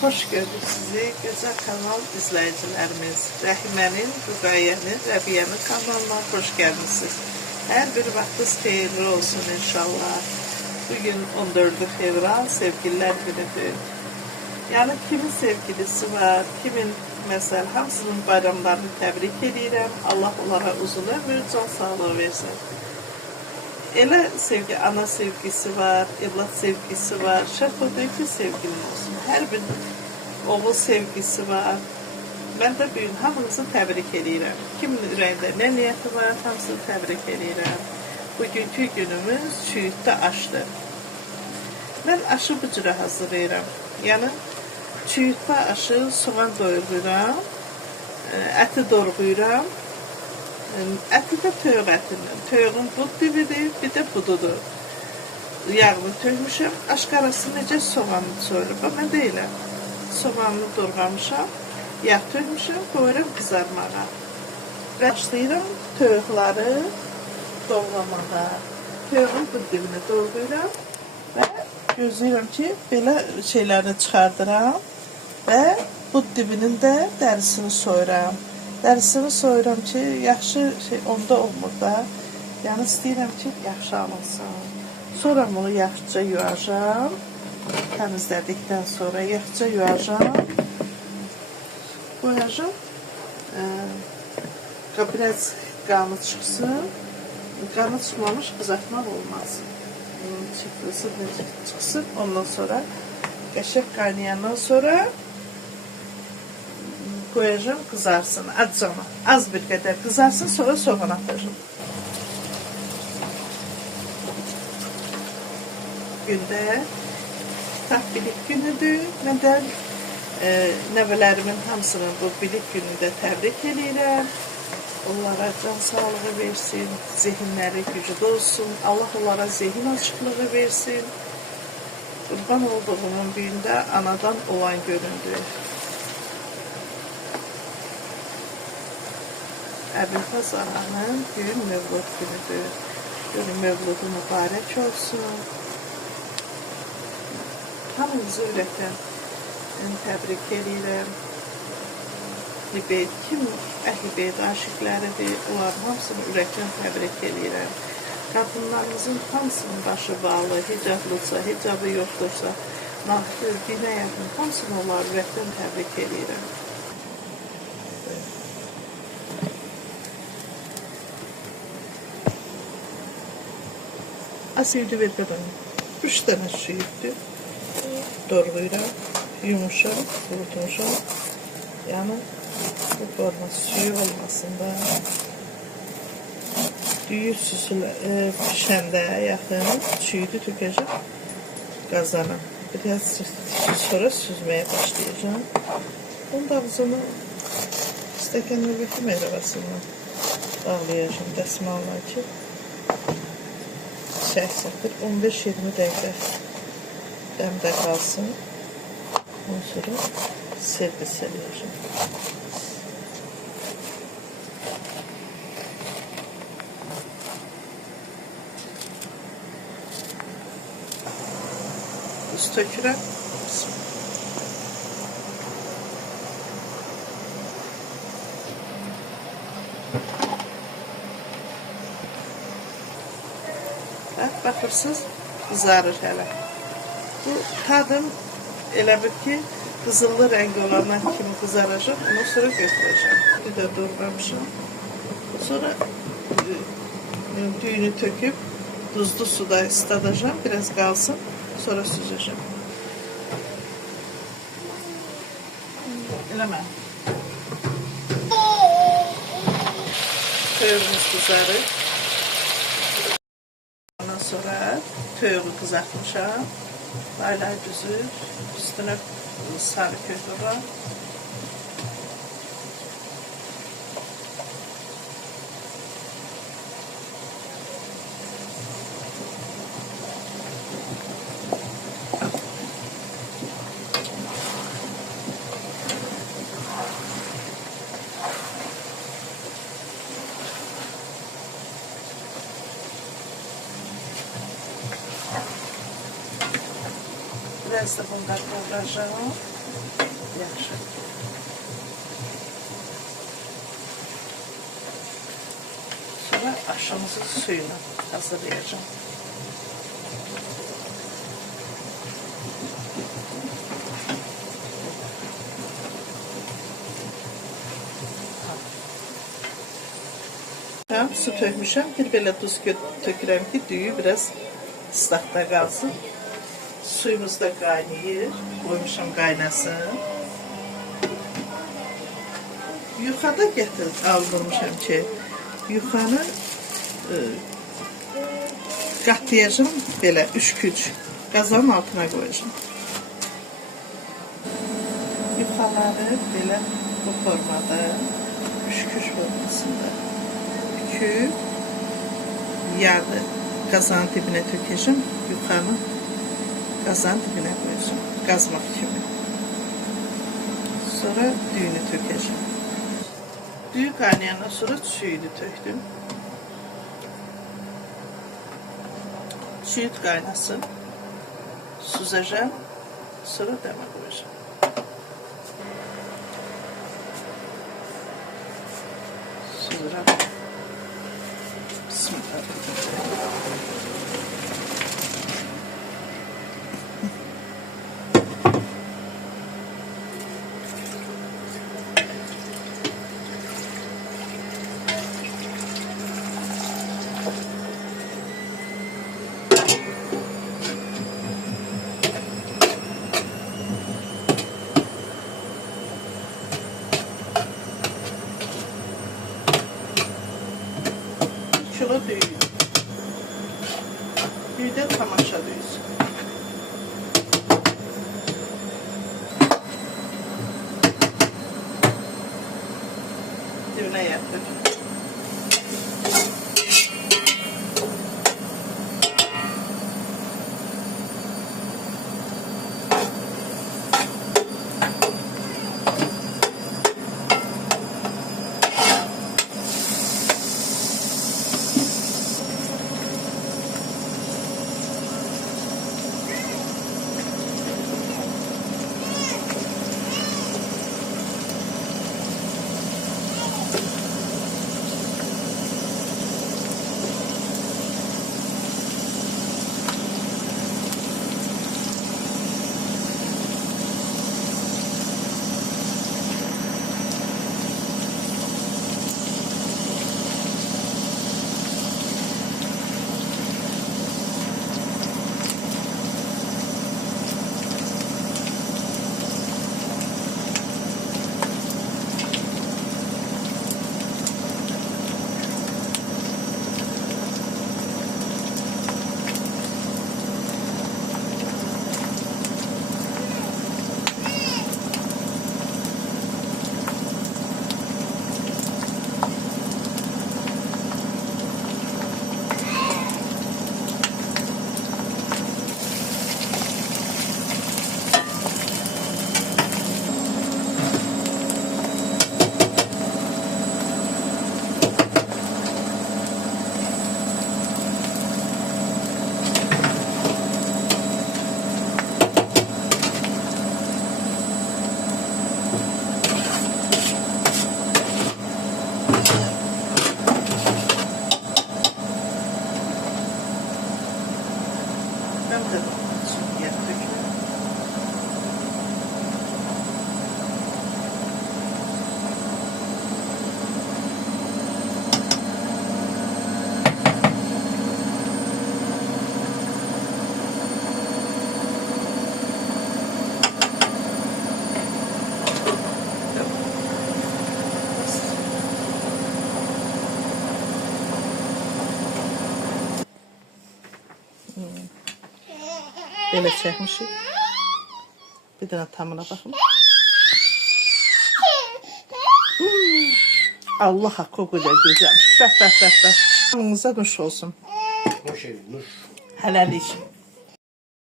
Hoş gördük sizi güzel kanal izleyicilerimiz. Rahime'nin, Rüqayyənin, Rəbiyyənin kanalına hoş geldiniz. Her bir vaxtınız xeyirli olsun inşallah. Bugün 14 fevral sevgililer günüdür. Yani kimin sevgilisi var, kimin mesela hamısının bayramlarını təbrik edirəm. Allah onlara uzun ömür, can sağlığı versin. Elə sevgi, ana sevgisi var, evlat sevgisi var. Şərt odur ki, sevgilin olsun. Hər bir oğul sevgisi var. Mən də bugün hamınızı təbrik edirəm. Kimin ürəyində nə niyyəti var, hamısını təbrik edirəm. Bugünkü günümüz çüyütdə aşdır. Mən aşı bu cürə hazırlayıram. Yəni, çüyütdə aşı soğan doyururam, əti doğrayıram. Əti də töyüq ətindən. Töyüğün bud dibidir, bir də bududur. Yağını töymüşəm. Aşqarası necə soğanı soyulub. Mən deyiləm. Soğanını doğramışam, yağ töymüşəm, qoyuram qızarmağa. Başlayıram töyüqləri doğramağa. Töyüğün bud dibini doğrayıram və gözləyirəm ki, belə şeylərini çıxardıram və bud dibinin də dərisini soyuram. Dərisini soyuram ki, yaxşı onda olmur da. Yəni istəyirəm ki, yaxşı alınsın. Sonra bunu yaxşıca yuyacam. Təmizlədikdən sonra yaxşıca yuyacam. Qoyacam. Biraz qanı çıxsın. Qanı çıxmamış qızartmaq olmaz. Çıxsın. Ondan sonra qəşəng qaynayandan sonra koyacağım, kızarsın. Az bir qədər kızarsın, sonra soğan atacağım. Gündə kitab bilik günüdür. Mən də nəvələrimin hamısının bu bilik günündə təbrik edirəm. Onlara can sağlığı versin, zehinləri güclü olsun. Allah onlara zehin açıqlığı versin. Qurban olduğumun birində anadan olan göründü. Əbülfaz ağanın gün mövlud günüdür. Görün mövludu mübarək olsun. Hamınızı ürəkdən təbrik edirəm. Kim Əhl-i-Beyt aşiqləridir, onların hamısını ürəkdən təbrik edirəm. Qadınlarımızın hamısının başı bağlı, hicablısa, hicabı yoxdursa, naxır, dinə yaxın, hamısını onları ürəkdən təbrik edirəm. Asildi ver qadanı. 3 dənə süyüdür. Doğrayıram, yumuşam, qurutmuşam. Yəni, bu forma suyu olmasın da. Düyü pişəndə yaxın süyüdü tökəcəm qazana. Biraz sonra süzməyə başlayacağım. Onun da ağzını stəkan növbəti mərəvəsindən bağlayacağım dəsmalla ki, çəksətir 15-20 dəqiqə dəmdə qalsın. Ondan sonra servis edəcəm. Üst tökürəm. Baxırsınız, qızarır hələ. Bu tadım elə bir ki, qızıllı rəng olanlar kimi qızaracaq, ondan sonra götürəcəm. Bir də doğramışam. Sonra düyünü töküb, duzlu suda ısladacağım, biraz qalsın, sonra süzəcəm. Eləmə. Töyüğümüz qızarır. Sonra töyüğü kızartmışam. Layla düzür. Üstüne sarı köfürəm. biraz da bundan qovuracağım. Yaxşı. Sonra aşımızı suyuna hazırlayacağım. Su tökmüşəm, bir belə duz tökürəm ki, düyü biraz ıslaqda qalsın. Suyumuz da qaynayır, qoymuşam qaynasın. Yuxada gətirib aldırmışam ki, yuxanı qatlayacağım belə üçküc, qazanın altına qoyacağım. Yuxaları belə bu formada, üçküc formasında büküb, yağı qazanın dibinə tökəcəm, yuxanı qazanın dibinə qoyacağım, qazmaq kimi. Sonra düyünü tökəcəm. Düyü qaynayandan sonra süyünü tökdüm. Süyüt qaynasın, süzəcəm, sonra dəmə qoyacağım. Süzürəm. Kilo düyü. Düyüdən tamaşa düyüsü. Düyünə yatır. Belə çəkmişik. Bir dənə tamına baxın. Allah haqqı o qədər gözəlmiş. Bəh. Canınıza nuş olsun. Nuş. Hələlik.